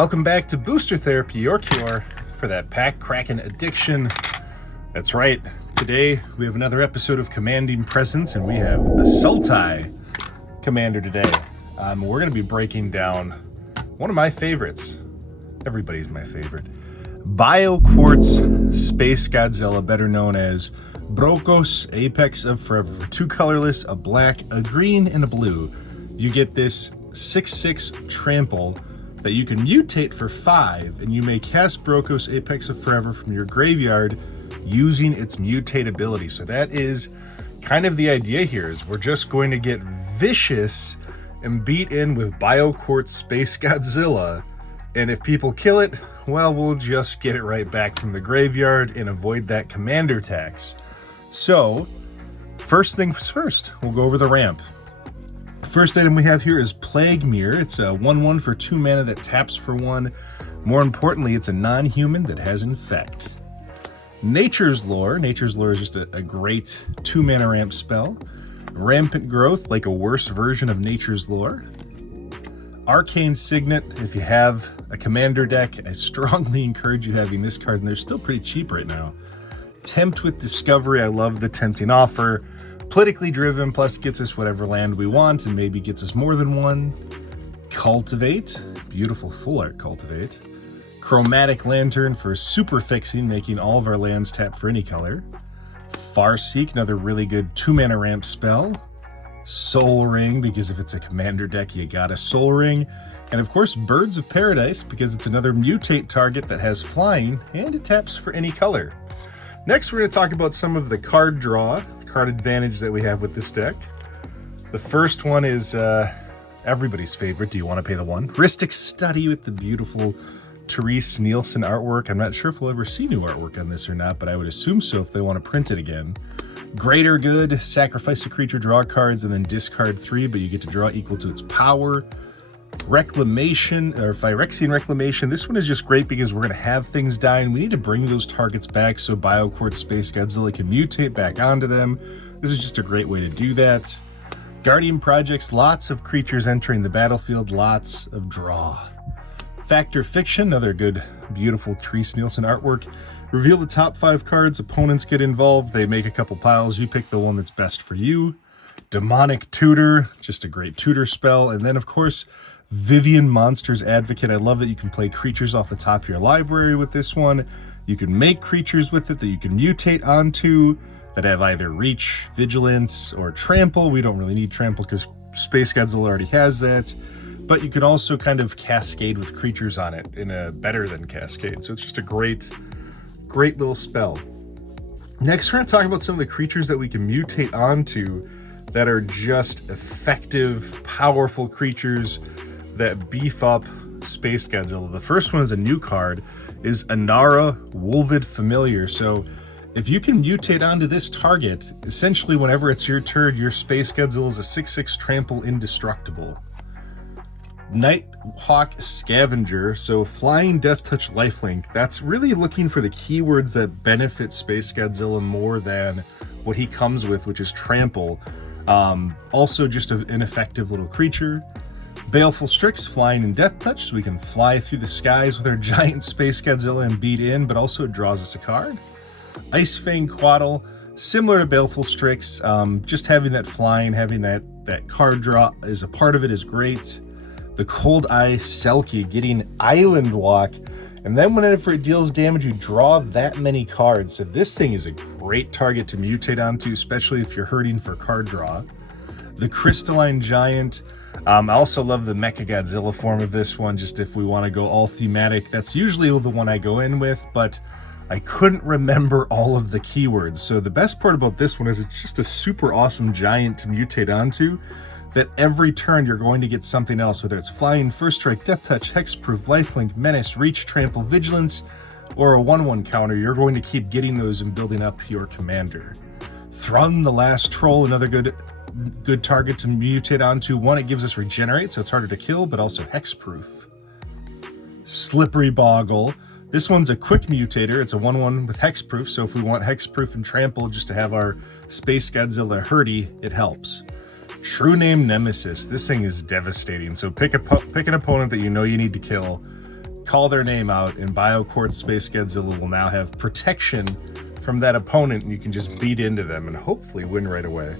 Welcome back to Booster Therapy, your cure for that pack-cracking addiction. That's right, today we have another episode of Commanding Presence, and we have a Sultai Commander today. We're going to be breaking down one of my favorites. Everybody's my favorite. Bio-Quartz Spacegodzilla, better known as Brokos Apex of Forever. Two colorless, a black, a green, and a blue. You get this 6/6 trample that you can mutate for 5, and you may cast Brokos Apex of Forever from your graveyard using its mutate ability. So that is kind of the idea here, is we're just going to get vicious and beat in with Bio-Quartz Spacegodzilla, and if people kill it, well, we'll just get it right back from the graveyard and avoid that commander tax. So, first things first, we'll go over the ramp. First item we have here is Plague Mirror. It's a 1/1 for 2 mana that taps for 1. More importantly, it's a non-human that has Infect. Nature's Lore. Nature's Lore is just a great 2 mana ramp spell. Rampant Growth, like a worse version of Nature's Lore. Arcane Signet. If you have a commander deck, I strongly encourage you having this card, and they're still pretty cheap right now. Tempt with Discovery. I love the tempting offer. Politically driven, plus gets us whatever land we want, and maybe gets us more than one. Cultivate, beautiful full art Cultivate. Chromatic Lantern for super fixing, making all of our lands tap for any color. Farseek, another really good 2 mana ramp spell. Soul Ring, because if it's a commander deck, you got a Soul Ring. And of course, Birds of Paradise, because it's another mutate target that has flying, and it taps for any color. Next, we're going to talk about some of the card draw, card advantage that we have with this deck. The first one is everybody's favorite. Do you want to pay the one? Ristic Study with the beautiful Therese Nielsen artwork. I'm not sure if we'll ever see new artwork on this or not, but I would assume so if they want to print it again. Greater Good, sacrifice a creature, draw cards, and then discard 3, but you get to draw equal to its power. Reclamation, or Phyrexian Reclamation. This one is just great because we're going to have things die, and we need to bring those targets back so Bio-Quartz Spacegodzilla can mutate back onto them. This is just a great way to do that. Guardian Projects, lots of creatures entering the battlefield, lots of draw. Factor Fiction, another good, beautiful Therese Nielsen artwork. Reveal the top 5 cards, opponents get involved, they make a couple piles, you pick the one that's best for you. Demonic Tutor, just a great tutor spell. And then, of course, Vivian Monsters Advocate. I love that you can play creatures off the top of your library with this one. You can make creatures with it that you can mutate onto that have either reach, vigilance, or trample. We don't really need trample because Spacegodzilla already has that. But you could also kind of cascade with creatures on it in a better than cascade. So it's just a great little spell. Next, we're going to talk about some of the creatures that we can mutate onto that are just effective, powerful creatures that beef up Spacegodzilla. The first one is a new card, is Anara Wolvid Familiar. So if you can mutate onto this target, essentially whenever it's your turn, your Spacegodzilla is a 6/6 trample indestructible. Nighthawk Scavenger, so flying Death Touch Lifelink. That's really looking for the keywords that benefit Spacegodzilla more than what he comes with, which is trample. Also just an effective little creature. Baleful Strix, flying in Death Touch, so we can fly through the skies with our giant Spacegodzilla and beat in, but also it draws us a card. Icefang Quaddle, similar to Baleful Strix, just having that flying, having that card draw is a part of it is great. The Cold Eye Selkie, getting Island Walk, and then whenever it deals damage, you draw that many cards. So this thing is a great target to mutate onto, especially if you're hurting for card draw. The Crystalline Giant. I also love the Mechagodzilla form of this one, just if we want to go all thematic. That's usually the one I go in with, but I couldn't remember all of the keywords. So the best part about this one is it's just a super awesome giant to mutate onto, that every turn you're going to get something else, whether it's flying, first strike, death touch, hexproof, lifelink, menace, reach, trample, vigilance, or a 1/1 counter. You're going to keep getting those and building up your commander. Thrun the Last Troll, another good target to mutate onto. One, it gives us regenerate, so it's harder to kill, but also hexproof. Slippery Boggle. This one's a quick mutator. It's a 1/1 with hexproof, so if we want hexproof and trample just to have our Spacegodzilla hurdy, it helps. True Name Nemesis. This thing is devastating. So pick an opponent that you know you need to kill. call their name out, and Bio-Quartz Spacegodzilla will now have protection from that opponent, and you can just beat into them and hopefully win right away.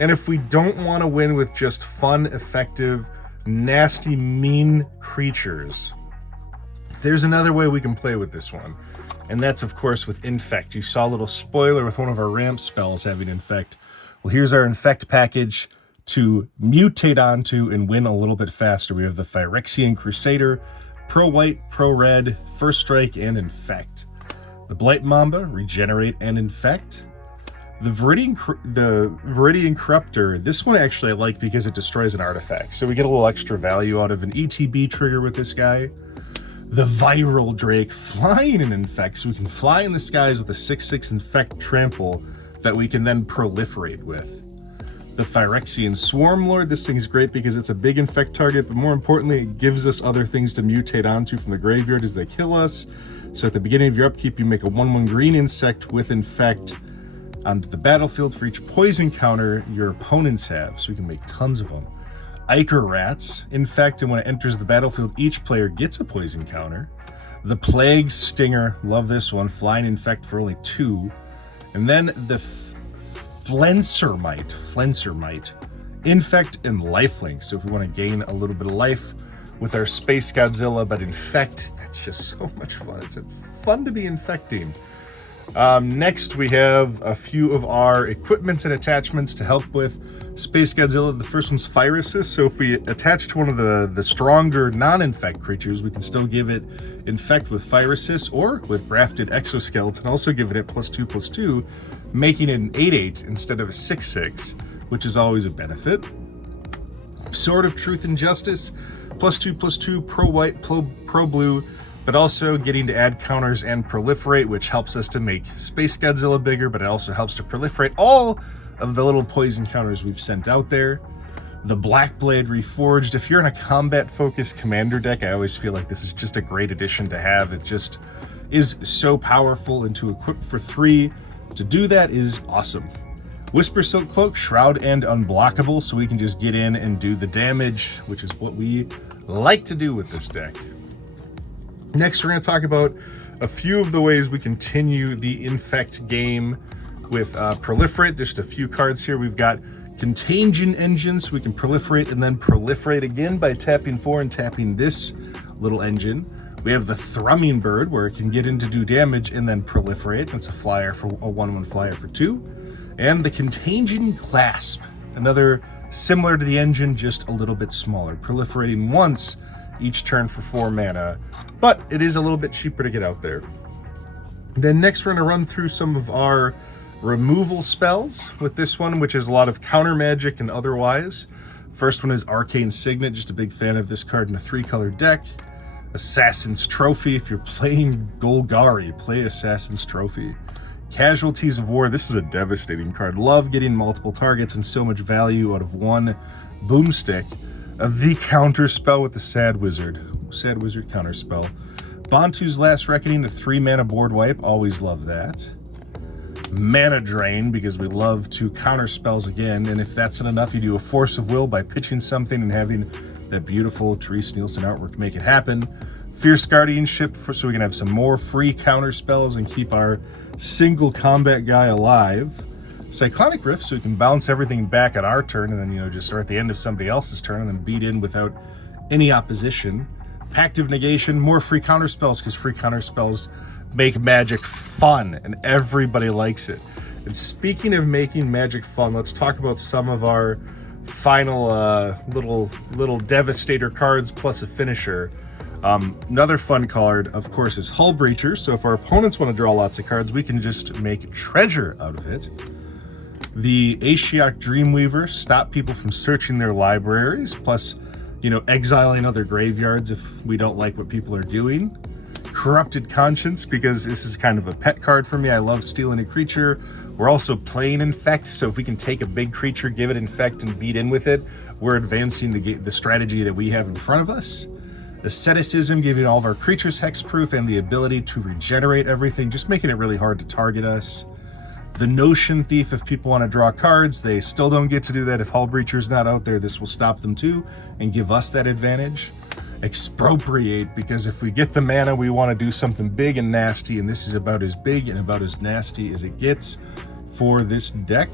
And if we don't want to win with just fun, effective, nasty, mean creatures, there's another way we can play with this one. And that's, of course, with Infect. You saw a little spoiler with one of our ramp spells having Infect. Well, here's our Infect package to mutate onto and win a little bit faster. We have the Phyrexian Crusader, Pro White, Pro Red, First Strike, and Infect. The Blight Mamba, Regenerate and Infect. The Viridian Corruptor, this one actually I like because it destroys an artifact. So we get a little extra value out of an ETB trigger with this guy. The Viral Drake, flying and Infect, so we can fly in the skies with a 6/6 Infect Trample that we can then proliferate with. The Phyrexian Swarmlord, this thing's great because it's a big Infect target, but more importantly, it gives us other things to mutate onto from the graveyard as they kill us. So at the beginning of your upkeep, you make a 1/1 green insect with Infect onto the battlefield for each poison counter your opponents have, so we can make tons of them. Ichor Rats, Infect, and when it enters the battlefield, each player gets a poison counter. The Plague Stinger, love this one, flying Infect for only 2. And then the Flencermite, Infect and Lifelink. So if we want to gain a little bit of life with our Spacegodzilla, but Infect, that's just so much fun. It's fun to be infecting. Next, we have a few of our equipments and attachments to help with Spacegodzilla. The first one's Fire Assist, so if we attach to one of the stronger non-infect creatures, we can still give it Infect with Fire Assist, or with Grafted Exoskeleton, also give it +2/+2, making it an 8/8 instead of a 6/6, which is always a benefit. Sword of Truth and Justice, +2/+2, Pro White, Pro Blue, but also getting to add counters and proliferate, which helps us to make Spacegodzilla bigger, but it also helps to proliferate all of the little poison counters we've sent out there. The Black Blade Reforged. If you're in a combat-focused commander deck, I always feel like this is just a great addition to have. It just is so powerful, and to equip for 3 to do that is awesome. Whisper Silk Cloak, Shroud, and Unblockable, so we can just get in and do the damage, which is what we like to do with this deck. Next, we're going to talk about a few of the ways we continue the Infect game with Proliferate. There's just a few cards here. We've got Contagion Engine, so we can proliferate and then proliferate again by tapping 4 and tapping this little engine. We have the Thrumming Bird, where it can get in to do damage and then proliferate. It's a flyer for a 1/1 flyer for 2. And the Contagion Clasp, another similar to the engine, just a little bit smaller, proliferating once each turn for 4 mana, but it is a little bit cheaper to get out there. Then next, we're going to run through some of our removal spells with this one, which is a lot of counter magic and otherwise. First one is Arcane Signet, just a big fan of this card in a 3-color deck. Assassin's Trophy, if you're playing Golgari, play Assassin's Trophy. Casualties of War, this is a devastating card. Love getting multiple targets and so much value out of one boomstick. The counter spell with the Sad Wizard counter spell. Bantu's Last Reckoning, a 3-mana board wipe, always love that. Mana Drain, because we love to counter spells again, and if that's not enough, you do a Force of Will by pitching something and having that beautiful Therese Nielsen artwork to make it happen. Fierce Guardianship, so we can have some more free counter spells and keep our single combat guy alive. Cyclonic Rift, so we can bounce everything back at our turn and then, just start at the end of somebody else's turn and then beat in without any opposition. Pact of Negation, more free counter spells, because free counter spells make Magic fun and everybody likes it. And speaking of making Magic fun, let's talk about some of our final little Devastator cards plus a finisher. Another fun card, of course, is Hull Breacher. So if our opponents want to draw lots of cards, we can just make treasure out of it. The Ashiok Dreamweaver, stop people from searching their libraries, plus, exiling other graveyards if we don't like what people are doing. Corrupted Conscience, because this is kind of a pet card for me. I love stealing a creature. We're also playing Infect, so if we can take a big creature, give it Infect, and beat in with it, we're advancing the strategy that we have in front of us. Asceticism, giving all of our creatures hexproof and the ability to regenerate everything, just making it really hard to target us. The Notion Thief, if people want to draw cards, they still don't get to do that. If Hull Breacher's not out there, this will stop them too and give us that advantage. expropriate, because if we get the mana, we want to do something big and nasty, and this is about as big and about as nasty as it gets for this deck.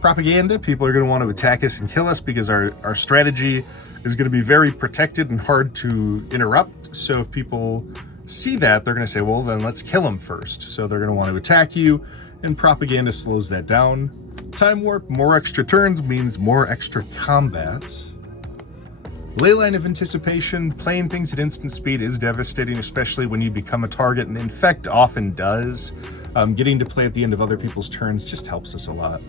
Propaganda, people are going to want to attack us and kill us because our strategy is going to be very protected and hard to interrupt. So if people see that, they're going to say, well, then let's kill them first. So they're going to want to attack you, and propaganda slows that down. Time warp, more extra turns means more extra combats. Leyline of Anticipation, playing things at instant speed is devastating, especially when you become a target, and Infect often does. Getting to play at the end of other people's turns just helps us a lot.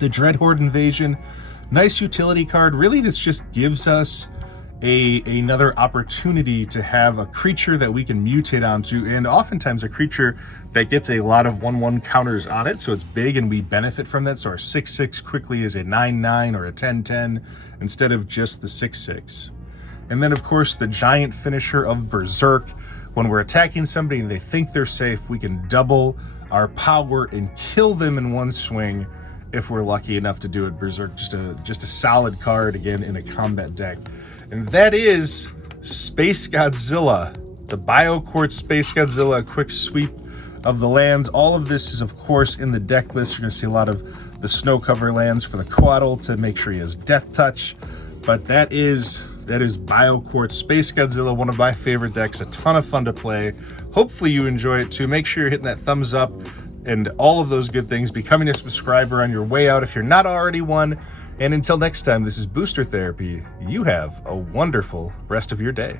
The Dreadhorde Invasion, nice utility card. Really, this just gives us another opportunity to have a creature that we can mutate onto, and oftentimes a creature that gets a lot of 1/1 counters on it, so it's big and we benefit from that. So our 6/6 quickly is a 9/9 or a 10/10 instead of just the 6/6. And then of course the giant finisher of Berserk. When we're attacking somebody and they think they're safe, we can double our power and kill them in one swing if we're lucky enough to do it. Berserk, just a solid card again in a combat deck. And that is Spacegodzilla, the Bio-Quartz Spacegodzilla, a quick sweep of the lands. All of this is, of course, in the deck list. You're going to see a lot of the snow cover lands for the Quaddle to make sure he has Death Touch. But that is Bio-Quartz Spacegodzilla, one of my favorite decks, a ton of fun to play. Hopefully you enjoy it too. Make sure you're hitting that thumbs up and all of those good things. Becoming a subscriber on your way out if you're not already one. And until next time, this is Booster Therapy. You have a wonderful rest of your day.